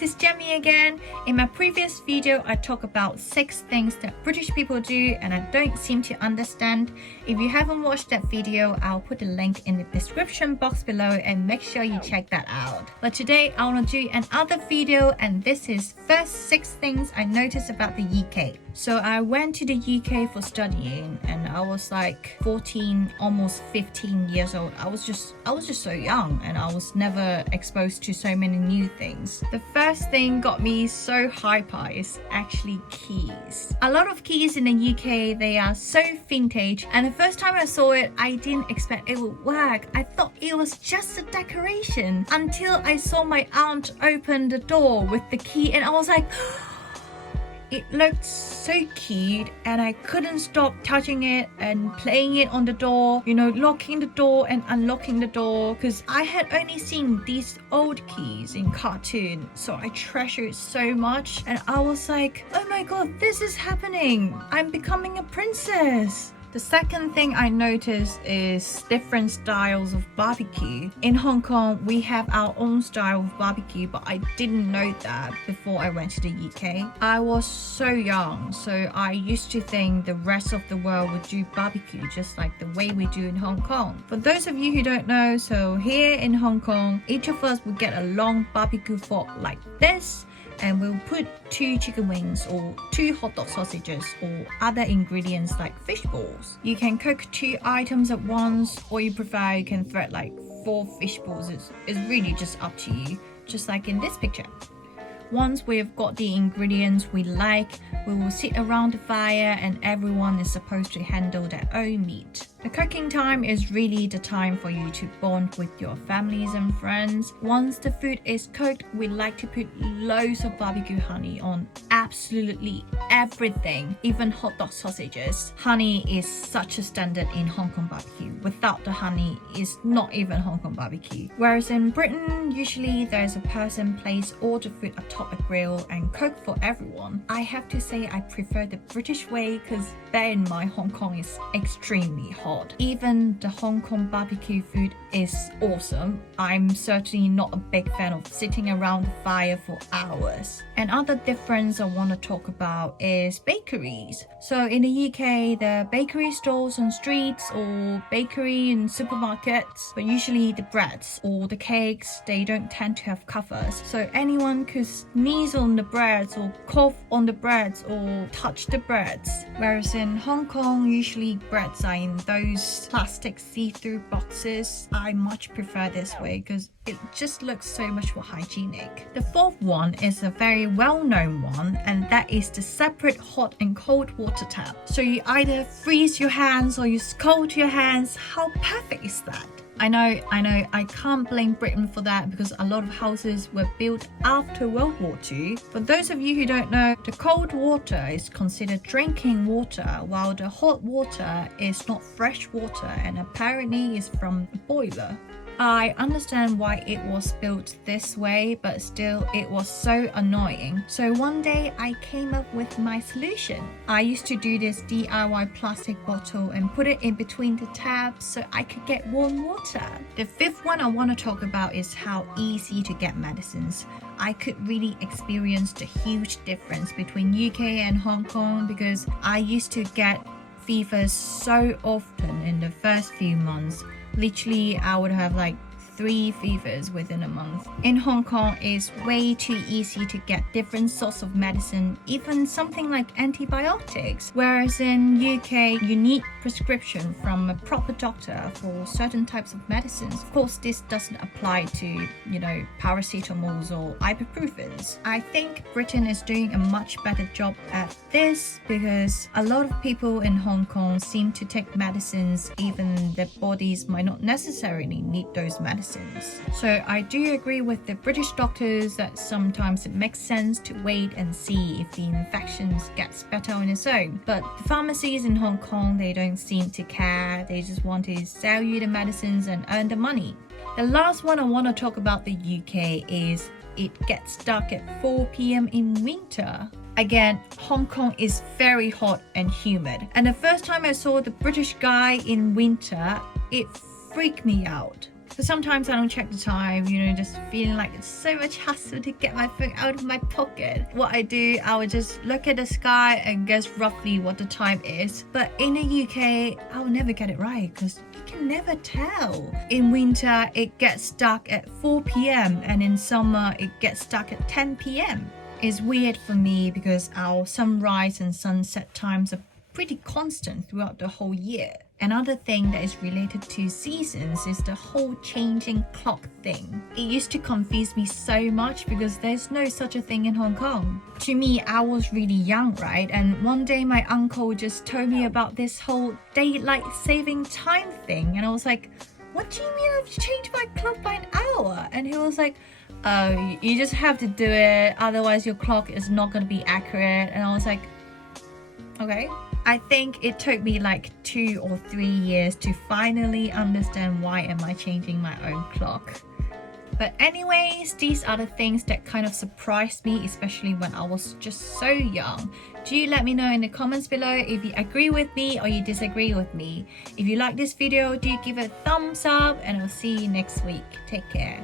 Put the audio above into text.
this is Jamie again. In my previous video, I talked about 6 things that British people do and I don't seem to understand. If you haven't watched that video, I'll put the link in the description box below and make sure you check that out. But today, I want to do another video and this is first 6 things I noticed about the UK. So I went to the UK for studying and I was like 14, almost 15 years old. I was just so young and I was never exposed to so many new things. The first thing got me so hyper is actually keys. A lot of keys in the UK, they are so vintage, and the first time I saw it, I didn't expect it would work. I thought it was just a decoration until I saw my aunt open the door with the key and I was like, it looked so cute and I couldn't stop touching it and playing it on the door, locking the door and unlocking the door, because I had only seen these old keys in cartoon, so I treasure it so much and I was like, oh my god, this is happening, I'm becoming a princess. The second thing I noticed is different styles of barbecue. In Hong Kong, we have our own style of barbecue, but I didn't know that before I went to the UK. I was so young, so I used to think the rest of the world would do barbecue just like the way we do in Hong Kong. For those of you who don't know, so here in Hong Kong, each of us would get a long barbecue fork like this, and we'll put 2 chicken wings or 2 hot dog sausages or other ingredients like fish balls. You can cook 2 items at once, or you prefer you can thread like 4 fish balls. It's really just up to you, just like in this picture. Once we've got the ingredients we like, we will sit around the fire and everyone is supposed to handle their own meat. The cooking time is really the time for you to bond with your families and friends. Once the food is cooked, we like to put loads of barbecue honey on absolutely everything, even hot dog sausages. Honey is such a standard in Hong Kong barbecue. Without the honey, it's not even Hong Kong barbecue. Whereas in Britain, usually there's a person place all the food atop a grill and cook for everyone. I have to say I prefer the British way because bear in mind Hong Kong is extremely hot. Even the Hong Kong barbecue food is awesome. I'm certainly not a big fan of sitting around the fire for hours. Another difference I want to talk about is bakeries. So in the UK, there are bakery stores on streets or bakery in supermarkets, but usually the breads or the cakes, they don't tend to have covers. So anyone could sneeze on the breads or cough on the breads or touch the breads. Whereas in Hong Kong, usually breads are in those plastic see-through boxes. I much prefer this way because it just looks so much more hygienic. The fourth one is a very well-known one, and that is the separate hot and cold water tap. So you either freeze your hands or you scald your hands. How perfect is that? I know, I can't blame Britain for that because a lot of houses were built after World War II. For those of you who don't know, the cold water is considered drinking water, while the hot water is not fresh water and apparently is from a boiler. I understand why it was built this way, but still it was so annoying. So one day I came up with my solution. I used to do this DIY plastic bottle and put it in between the taps so I could get warm water. The fifth one I want to talk about is how easy to get medicines. I could really experience the huge difference between UK and Hong Kong because I used to get fevers so often in the first few months. Literally, I would have like 3 fevers within a month. In Hong Kong, it's way too easy to get different sorts of medicine, even something like antibiotics. Whereas in UK, you need prescription from a proper doctor for certain types of medicines. Of course, this doesn't apply to, paracetamols or ibuprofens. I think Britain is doing a much better job at this because a lot of people in Hong Kong seem to take medicines even their bodies might not necessarily need those medicines. So I do agree with the British doctors that sometimes it makes sense to wait and see if the infection gets better on its own. But the pharmacies in Hong Kong, they don't seem to care. They just want to sell you the medicines and earn the money. The last one I want to talk about the UK is it gets dark at 4 p.m. in winter. Again, Hong Kong is very hot and humid. And the first time I saw the British guy in winter, it freaked me out. So sometimes I don't check the time, just feeling like it's so much hassle to get my phone out of my pocket. What I do, I would just look at the sky and guess roughly what the time is. But in the UK, I will never get it right because you can never tell. In winter, it gets stuck at 4 p.m. and in summer, it gets stuck at 10 p.m. It's weird for me because our sunrise and sunset times are pretty constant throughout the whole year. Another thing that is related to seasons is the whole changing clock thing. It used to confuse me so much because there's no such a thing in Hong Kong. To me, I was really young, right? And one day my uncle just told me about this whole daylight saving time thing. And I was like, what do you mean I've changed my clock by an hour? And he was like, oh, you just have to do it. Otherwise your clock is not going to be accurate. And I was like, okay. I think it took me like 2 or 3 years to finally understand why am I changing my own clock. But anyways, these are the things that kind of surprised me, especially when I was just so young. Do let me know in the comments below if you agree with me or you disagree with me. If you like this video, do give it a thumbs up and I'll see you next week. Take care.